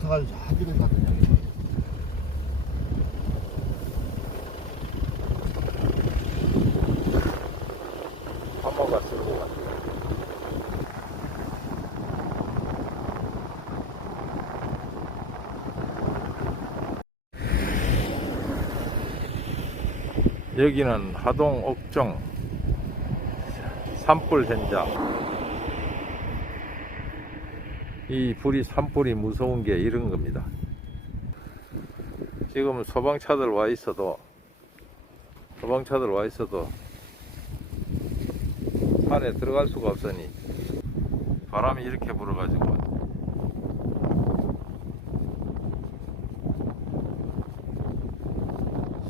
타가지고 저기를 쓸고 갔어. 여기는 하동 옥정 산불 현장. 이 불이 산불이 무서운 게 이런 겁니다. 지금 소방차들 와 있어도 소방차들 와 있어도 안에 들어갈 수가 없으니 바람이 이렇게 불어가지고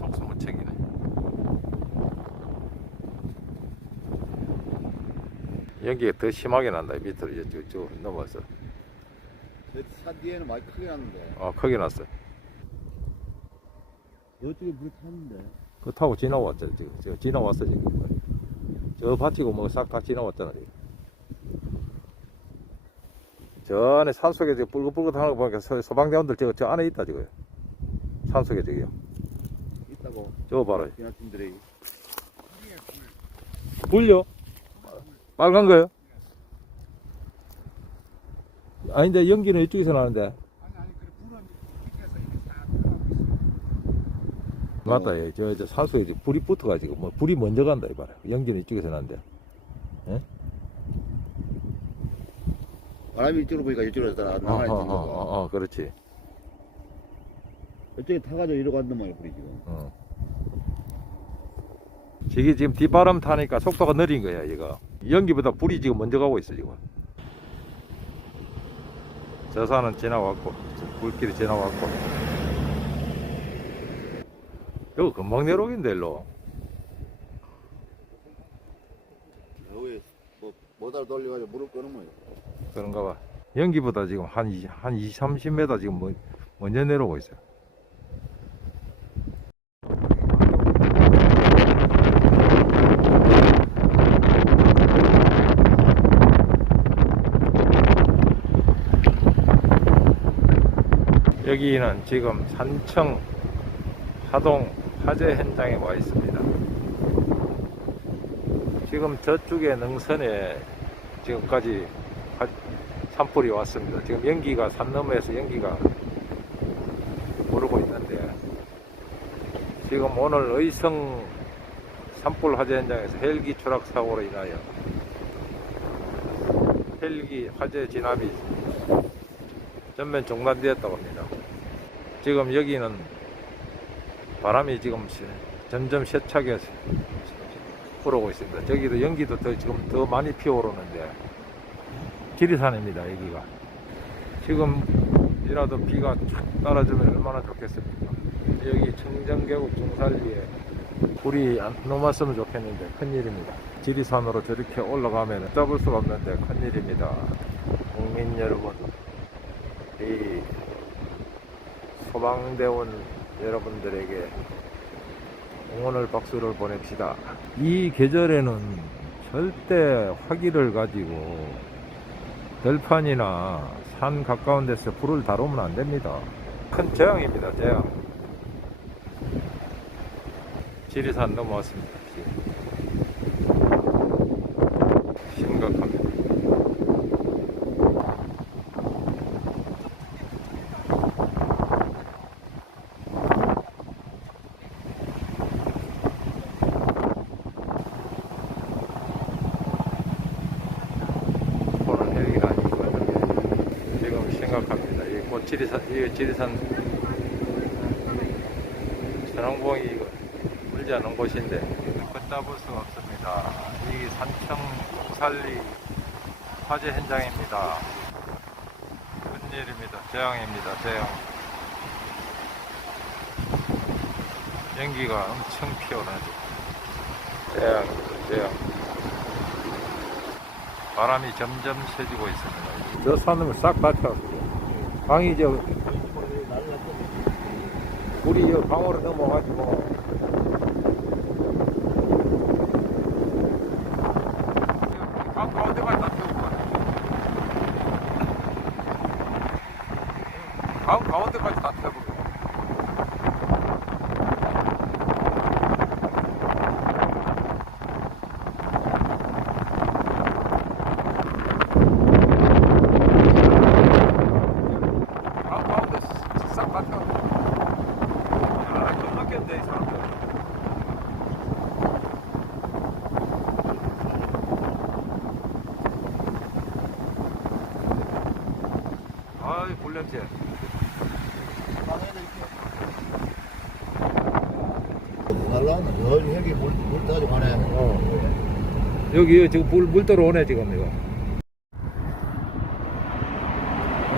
속수무책이네. 연기가 더 심하게 난다 밑으로 이쪽 쭉 넘어서 산 뒤에는 많이 크게 났는데. 어 크게 났어. 이쪽에 물 탔는데. 그 타고 지나왔죠 지금. 저 지나왔어 지금. 저 밭이고 뭐싹다 지나왔잖아 지금. 저 안에 산속에 저 뿔긋뿔긋하는 거 보니까 소- 소방대원들 저, 저 안에 있다 지금. 산속에 저기요. 있다고. 저거 봐라. 비나팀들이. 불요 빨간 거요 아닌데 연기는 이쪽에서 나는데 맞다 예. 저, 저 지금 불이 붙어가지고 뭐 불이 먼저 간다 이봐라 연기는 이쪽에서 나는데 바람이 이쪽으로 보니까 이쪽으로 다 어, 나가 어, 있는 어, 거 어, 어, 그렇지. 이쪽에 타가지고 이러고 왔단 말이야 불이 지금 어. 이게 지금 뒷바람 타니까 속도가 느린 거야, 이거. 연기보다 불이 지금 먼저 가고 있어, 지금. 저 산은 지나왔고, 저 불길이 지나왔고. 이거 금방 내려오긴데, 일로. 여기 뭐 모달 돌려가지고 물을 끄는 거예요 그런가 봐. 연기보다 지금 한, 20, 한 20, 30m 지금 뭐, 먼저 내려오고 있어요. 여기는 지금 산청 하동 화재 현장에 와 있습니다. 지금 저쪽에 능선에 지금까지 화- 산불이 왔습니다. 지금 연기가 산 너머에서 연기가 오르고 있는데 지금 오늘 의성 산불 화재 현장에서 헬기 추락 사고로 인하여 헬기 화재 진압이 전면 중단되었다고 합니다. 지금 여기는 바람이 지금 시- 점점 세차게 불어오고 있습니다. 저기도 연기도 더 지금 더 많이 피어오르는데 지리산입니다 여기가. 지금이라도 비가 쫙 떨어지면 얼마나 좋겠습니까? 여기 청정계곡 중살리에 불이 안 넘었으면 좋겠는데 큰일입니다. 지리산으로 저렇게 올라가면 잡을 수가 없는데 큰일입니다. 국민 여러분 이 소방대원 여러분들에게 응원을 박수를 보냅시다 이 계절에는 절대 화기를 가지고 들판이나 산 가까운 데서 불을 다루면 안 됩니다. 큰 재앙입니다, 재앙. 지리산 넘어왔습니다. 심각합니다. 보는 헬기가 아니고 지금 심각합니다. 이곧 지리산, 이 지리산 전홍봉이 이거 물지 않은 곳인데 걷잡을 수가 없습니다. 이 산청 살리 화재 현장입니다. 큰일입니다. 재앙입니다. 재앙. 연기가 엄청 피어나죠. 재앙입니다. 재앙. 바람이 점점 세지고 있습니다. 저 산을 싹다 태웠어요. 강이 저 물이 저 강으로 넘어가지고 강 가운데만 다 태우고 가네. 가, 가운데까지 다 태우고. 가, 가운데 싹다 태우고. 야, 겁나 겠네, 이 사람들. 저 헬기 물, 물 가네. 어. 여기 지금 물, 물 들어오네 지금 이거.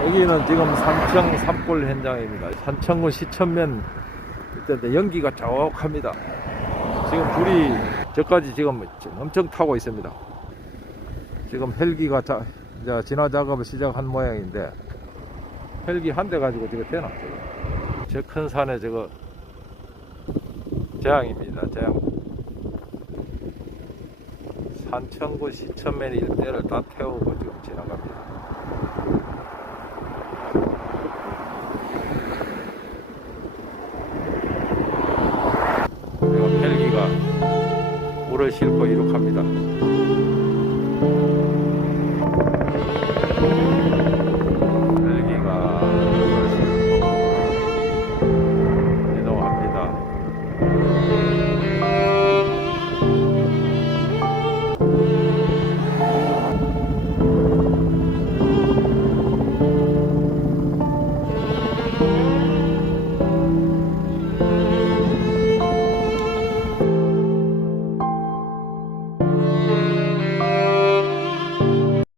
여기는 지금 삼청 산불 현장입니다. 산청군 시천면 일단 연기가 자욱합니다. 지금 불이 저까지 지금 엄청 타고 있습니다. 지금 헬기가 자, 이제 진화 작업을 시작한 모양인데 헬기 한 대 가지고 지금 되나? 저 큰 산에 저거 재앙입니다. 재앙. 산청군 시천면 일대를 다 태우고 지금 지나갑니다. 지금 헬기가 물을 싣고 이륙합니다.